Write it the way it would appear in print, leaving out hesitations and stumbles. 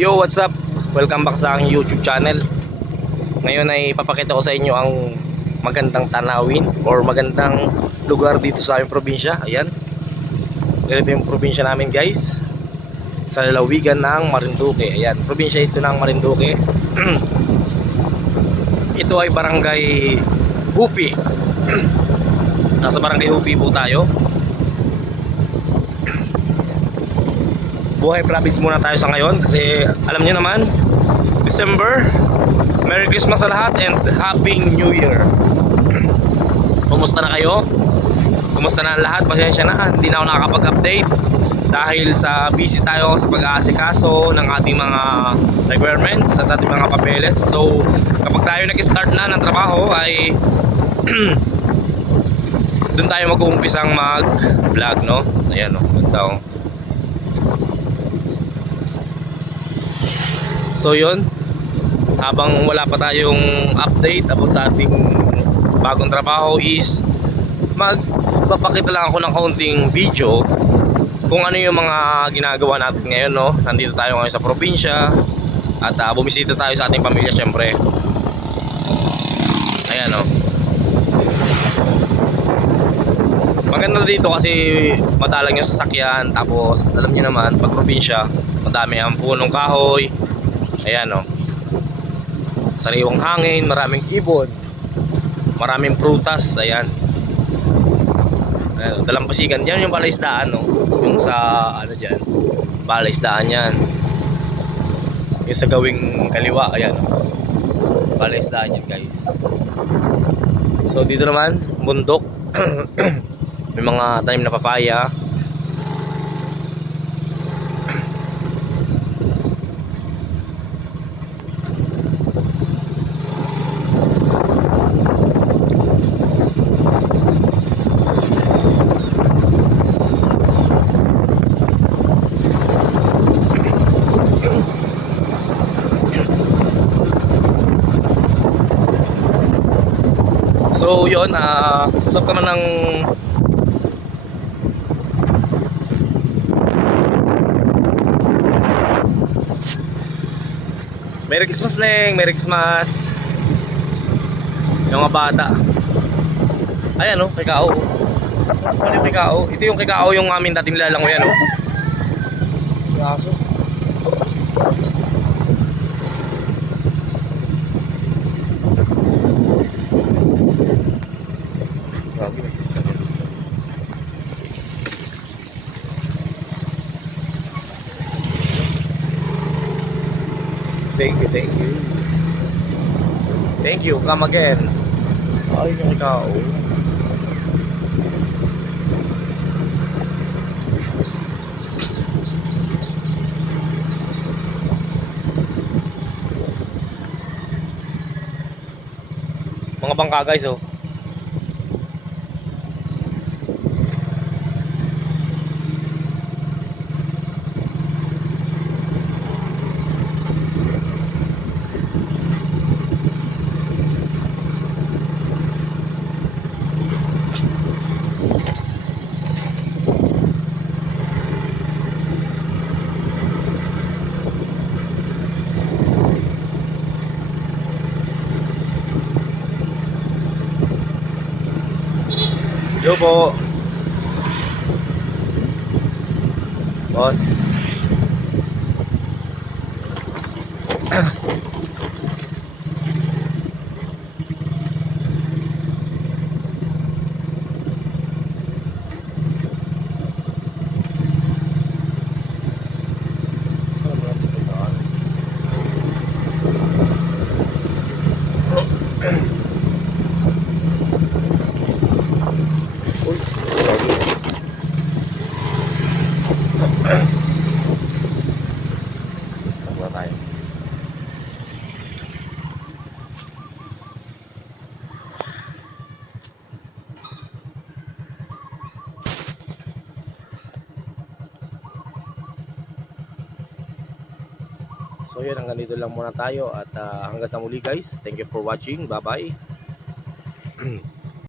Yo, what's up? Welcome back sa aking YouTube channel. Ngayon ay papakita ko sa inyo ang magandang tanawin or magandang lugar dito sa aming probinsya. Ayan. Ganito yung probinsya namin, guys. Sa lalawigan ng Marinduque. Ayan, probinsya ito ng Marinduque. Ito ay barangay Hupi. Nasa barangay Hupi po tayo. Buhay province muna tayo sa ngayon kasi alam niyo naman, December. Merry Christmas sa lahat and Happy New Year. Kumusta na kayo? Kumusta na lahat? Pasensya na, hindi na ako nakakapag-update dahil sa busy tayo sa pag-aasikaso ng ating mga requirements at ating mga papeles. So kapag tayo nag-start na ng trabaho ay doon tayo mag-uumpisang mag-vlog, no? Ayan, no? Ganda, oh. So yun, habang wala pa tayong update about sa ating bagong trabaho is magpapakita lang ako ng kaunting video kung ano yung mga ginagawa natin ngayon, no? Nandito tayo ngayon sa probinsya at bumisita tayo sa ating pamilya syempre. Ayan, no? Maganda dito kasi madalang yung sasakyan, tapos alam niyo naman pag probinsya madami ang punong kahoy. Ayan, o, sariwang hangin, maraming ibon, maraming prutas. Ayan, ayan, dalampasigan. Yan yung balaisdaan, no? Yung sa ano dyan, balaisdaan yan. Yung sa gawing kaliwa. Ayan, o, balaisdaan yan, guys. So dito naman bundok. May mga tanim na papaya. So yun, usap naman ng Merry Christmas, Leng! Merry Christmas! Yung mga bata. Ayan, o, kikao. Ano yung kikao? Ito yung kikao yung amin dating lalangoy, ano? Kaso thank you, thank you. Thank you, come again. Ay, yung ikaw. Mga bangka, guys, oh. Yo po. Boss. Tayo. So yun, hanggang dito lang muna tayo at hanggang sa muli, guys. Thank you for watching. Bye bye.